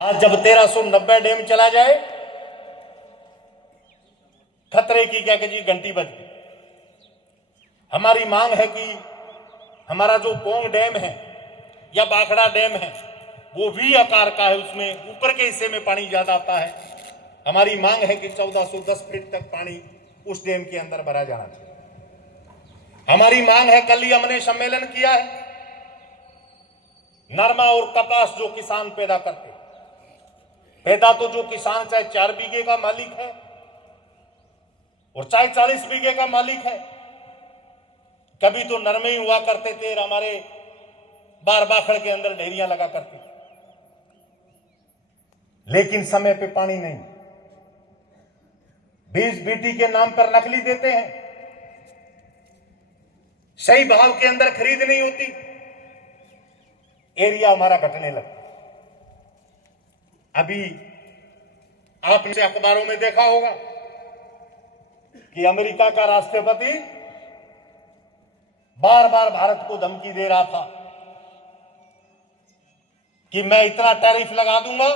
आज जब 1390 डैम चला जाए, खतरे की क्या जी घंटी बज गई। हमारी मांग है कि हमारा जो पोंग डैम है या बाखड़ा डैम है वो वी आकार का है, उसमें ऊपर के हिस्से में पानी ज्यादा आता है। हमारी मांग है कि 1410 फीट तक पानी उस डैम के अंदर भरा जाना चाहिए। हमारी मांग है, कल ही हमने सम्मेलन किया है, नरमा और कपास जो किसान पैदा करते, पैदा तो जो किसान चाहे 4 बीघे का मालिक है और चाहे 40 बीघे का मालिक है, कभी तो नरमे ही हुआ करते थे, हमारे बार बाखड़ के अंदर ढेरियां लगा करती, लेकिन समय पे पानी नहीं। बीज बीटी के नाम पर नकली देते हैं, सही भाव के अंदर खरीद नहीं होती, एरिया हमारा घटने लगता। अभी आपने अखबारों में देखा होगा कि अमेरिका का राष्ट्रपति बार बार भारत को धमकी दे रहा था कि मैं इतना टैरिफ लगा दूंगा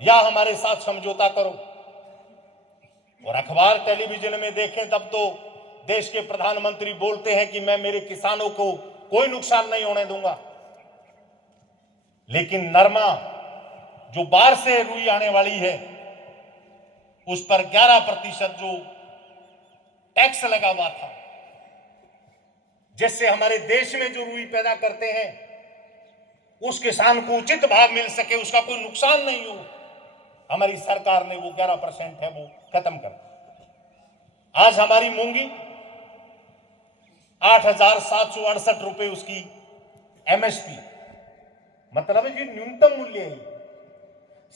या हमारे साथ समझौता करो। और अखबार टेलीविजन में देखें तब तो देश के प्रधानमंत्री बोलते हैं कि मैं मेरे किसानों को कोई नुकसान नहीं होने दूंगा, लेकिन नरमा जो बाहर से रुई आने वाली है उस पर 11% जो टैक्स लगा हुआ था, जिससे हमारे देश में जो रुई पैदा करते हैं उस किसान को उचित भाव मिल सके, उसका कोई नुकसान नहीं हो, हमारी सरकार ने वो 11% है वो खत्म कर दिया। आज हमारी मूंगी 8,768 रुपए उसकी एमएसपी, मतलब जी न्यूनतम मूल्य है।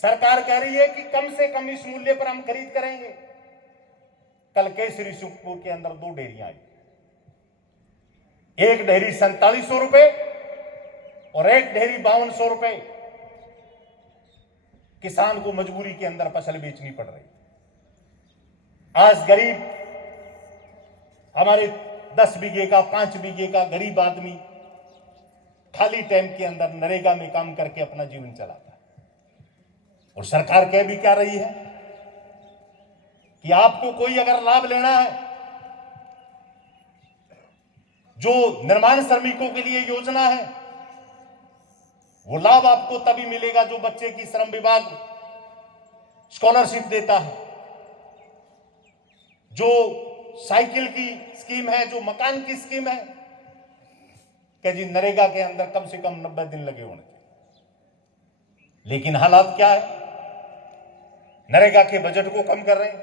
सरकार कह रही है कि कम से कम इस मूल्य पर हम खरीद करेंगे। कल केसरी सुखपुर के अंदर 2 डेयरियां आई, एक डेयरी 4700 रुपए और एक डेयरी 5200 रुपए। किसान को मजबूरी के अंदर फसल बेचनी पड़ रही। आज गरीब, हमारे 10 बीघे का 5 बीघे का गरीब आदमी खाली टाइम के अंदर नरेगा में काम करके अपना जीवन चलाता है। और सरकार कह भी क्या रही है कि आपको कोई अगर लाभ लेना है, जो निर्माण श्रमिकों के लिए योजना है वो लाभ आपको तभी मिलेगा जो बच्चे की श्रम विभाग स्कॉलरशिप देता है, जो साइकिल की स्कीम है, जो मकान की स्कीम है, कि जी नरेगा के अंदर कम से कम 90 दिन लगे होने चाहिए। लेकिन हालात क्या है, नरेगा के बजट को कम कर रहे हैं।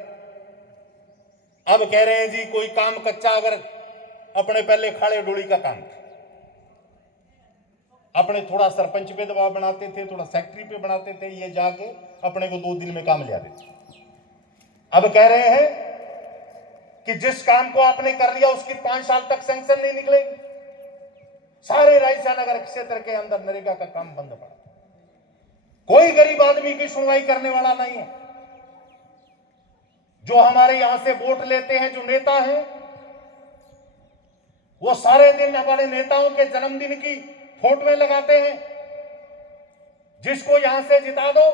अब कह रहे हैं जी कोई काम कच्चा, अगर अपने पहले खाड़े डोली का काम था, अपने थोड़ा सरपंच पे दबाव बनाते थे, थोड़ा सेक्रेटरी पे बनाते थे, ये जाके अपने को 2 दिन में काम ले आते। अब कह रहे हैं कि जिस काम को आपने कर लिया उसकी 5 साल तक सैंक्शन नहीं निकलेगी। सारे रायचा नगर क्षेत्र के अंदर नरेगा का काम बंद पड़ा, कोई गरीब आदमी की सुनवाई करने वाला नहीं है। जो हमारे यहां से वोट लेते हैं, जो नेता हैं, वो सारे दिन हमारे नेताओं के जन्मदिन की फोटोएं लगाते हैं। जिसको यहां से जिता दो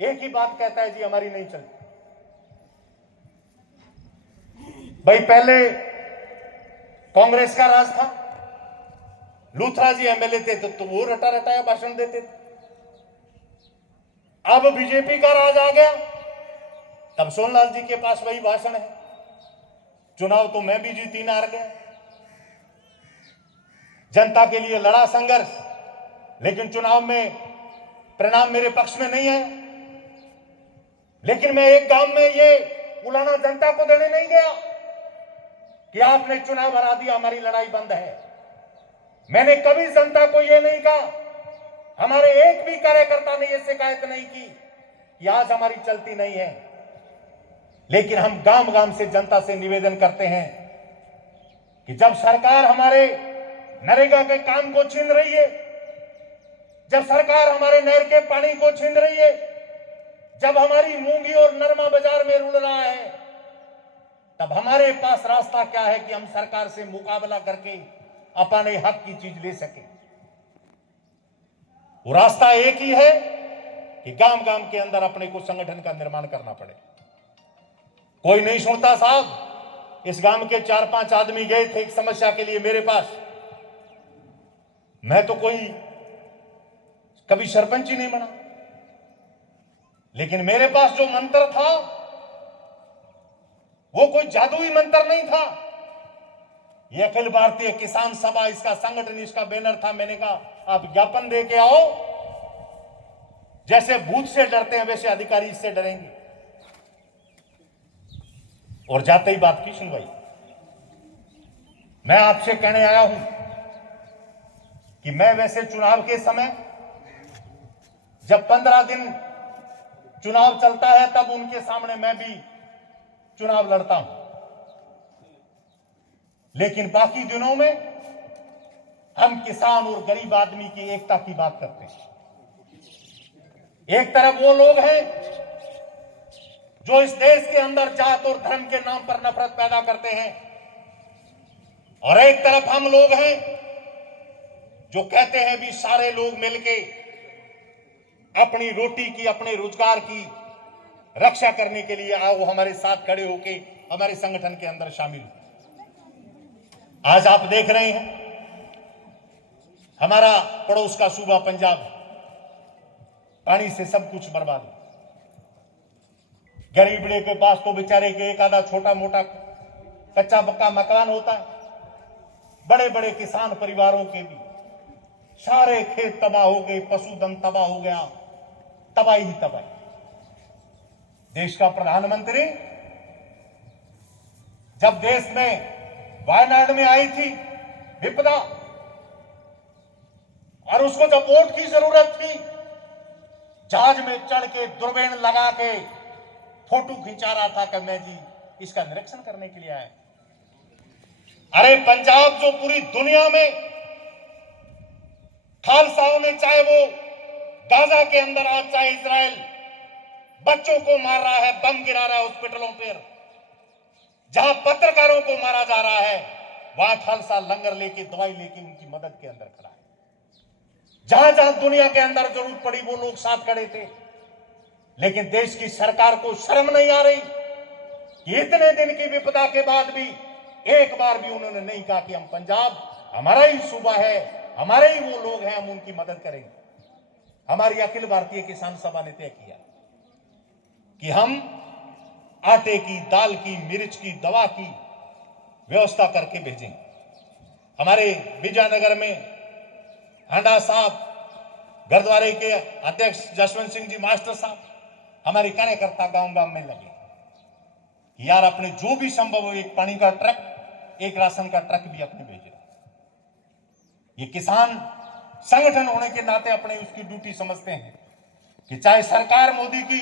एक ही बात कहता है, जी हमारी नहीं चलती। भाई पहले कांग्रेस का राज था, लूथरा जी एमएलए थे तो वो रटा रटाया भाषण देते थे। अब बीजेपी का राज आ गया, तब सोनलाल जी के पास वही भाषण है। चुनाव तो मैं भी जीती ना हार गया, जनता के लिए लड़ा संघर्ष, लेकिन चुनाव में परिणाम मेरे पक्ष में नहीं है। लेकिन मैं एक गांव में ये उलाना जनता को देने नहीं गया कि आपने चुनाव हरा दिया, हमारी लड़ाई बंद है। मैंने कभी जनता को यह नहीं कहा, हमारे एक भी कार्यकर्ता ने यह शिकायत नहीं की कि आज हमारी चलती नहीं है। लेकिन हम गांव गांव से जनता से निवेदन करते हैं कि जब सरकार हमारे नरेगा के काम को छीन रही है, जब सरकार हमारे नहर के पानी को छीन रही है, जब हमारी मूंगी और नरमा बाजार में रुल रहा है, तब हमारे पास रास्ता क्या है कि हम सरकार से मुकाबला करके अपने हक की चीज ले सके। वो रास्ता एक ही है कि गांव गांव के अंदर अपने को संगठन का निर्माण करना पड़े। कोई नहीं सुनता साहब। इस गांव के 4-5 आदमी गए थे एक समस्या के लिए मेरे पास। मैं तो कोई कभी सरपंच ही नहीं बना, लेकिन मेरे पास जो मंत्र था वो कोई जादुई मंत्र नहीं था। यह अखिल भारतीय किसान सभा, इसका संगठन, इसका बैनर था। मैंने कहा आप ज्ञापन दे के आओ। जैसे भूत से डरते हैं वैसे अधिकारी इससे डरेंगे। और जाते ही बात की सुनवाई। मैं आपसे कहने आया हूं कि मैं वैसे चुनाव के समय जब 15 दिन चुनाव चलता है तब उनके सामने मैं भी चुनाव लड़ता हूं, लेकिन बाकी दिनों में हम किसान और गरीब आदमी की एकता की बात करते हैं। एक तरफ वो लोग हैं जो इस देश के अंदर जात और धर्म के नाम पर नफरत पैदा करते हैं, और एक तरफ हम लोग हैं जो कहते हैं भी सारे लोग मिलके अपनी रोटी की, अपने रोजगार की रक्षा करने के लिए आओ, हमारे साथ खड़े होके हमारे संगठन के अंदर शामिल हो। आज आप देख रहे हैं हमारा पड़ोस का सूबा पंजाब पानी से सब कुछ बर्बाद है। गरीबड़े के पास तो बेचारे के एक आधा छोटा मोटा कच्चा पक्का मकान होता है। बड़े बड़े किसान परिवारों के भी सारे खेत तबाह हो गए, पशुधन तबाह हो गया, तबाही ही तबाही। देश का प्रधानमंत्री जब देश में वायनाड में आई थी विपदा, और उसको जब वोट की जरूरत थी, जहाज में चढ़ के दूरबीन लगा के फोटो खिंचा रहा था कि मैं जी इसका निरीक्षण करने के लिए आया। अरे पंजाब जो पूरी दुनिया में खालसाओं ने, चाहे वो गाजा के अंदर आज, चाहे इजराइल बच्चों को मार रहा है, बम गिरा रहा है हॉस्पिटलों पर, जहां पत्रकारों को मारा जा रहा है, वहां खालसा लंगर लेके, दवाई लेके उनकी मदद के अंदर खड़ा है। जहां जहां दुनिया के अंदर जरूरत पड़ी वो लोग साथ खड़े थे। लेकिन देश की सरकार को शर्म नहीं आ रही कि इतने दिन की विपदा के बाद भी एक बार भी उन्होंने नहीं कहा कि हम पंजाब, हमारा ही सूबा है, हमारे ही वो लोग हैं, हम उनकी मदद करेंगे। हमारी अखिल भारतीय किसान सभा ने तय किया कि हम आटे की, दाल की, मिर्च की, दवा की व्यवस्था करके भेजेंगे। हमारे विजयनगर में हांडा साहब, गुरुद्वारे के अध्यक्ष जसवंत सिंह जी मास्टर साहब, हमारे कार्यकर्ता गांव गांव में लगे कि यार अपने जो भी संभव हो, एक पानी का ट्रक, एक राशन का ट्रक भी अपने भेजे। ये किसान संगठन होने के नाते अपने उसकी ड्यूटी समझते हैं कि चाहे सरकार मोदी की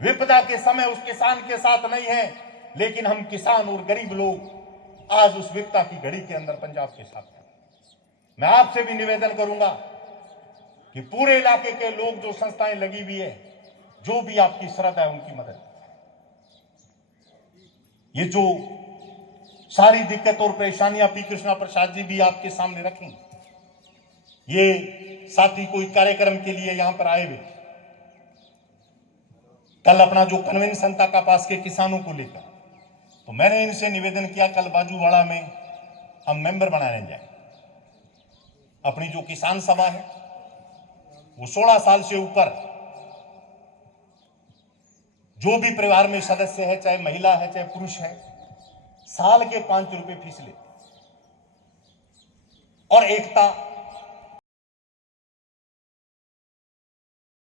विपदा के समय उस किसान के साथ नहीं है, लेकिन हम किसान और गरीब लोग आज उस विपदा की घड़ी के अंदर पंजाब के साथ हैं। मैं आपसे भी निवेदन करूंगा कि पूरे इलाके के लोग, जो संस्थाएं लगी हुई है, जो भी आपकी श्रद्धा है उनकी मदद। ये जो सारी दिक्कत और परेशानियां पी कृष्णा प्रसाद जी भी आपके सामने रखेंगे। ये साथी कोई कार्यक्रम के लिए यहां पर आए हुए, कल अपना जो कन्वेंशन था कपास के किसानों को लेकर, तो मैंने इनसे निवेदन किया कल बाजूवाड़ा में हम मेंबर बनाने जाए। अपनी जो किसान सभा है वो 16 साल से ऊपर जो भी परिवार में सदस्य है, चाहे महिला है चाहे पुरुष है, साल के 5 रुपए फीस लेते और एकता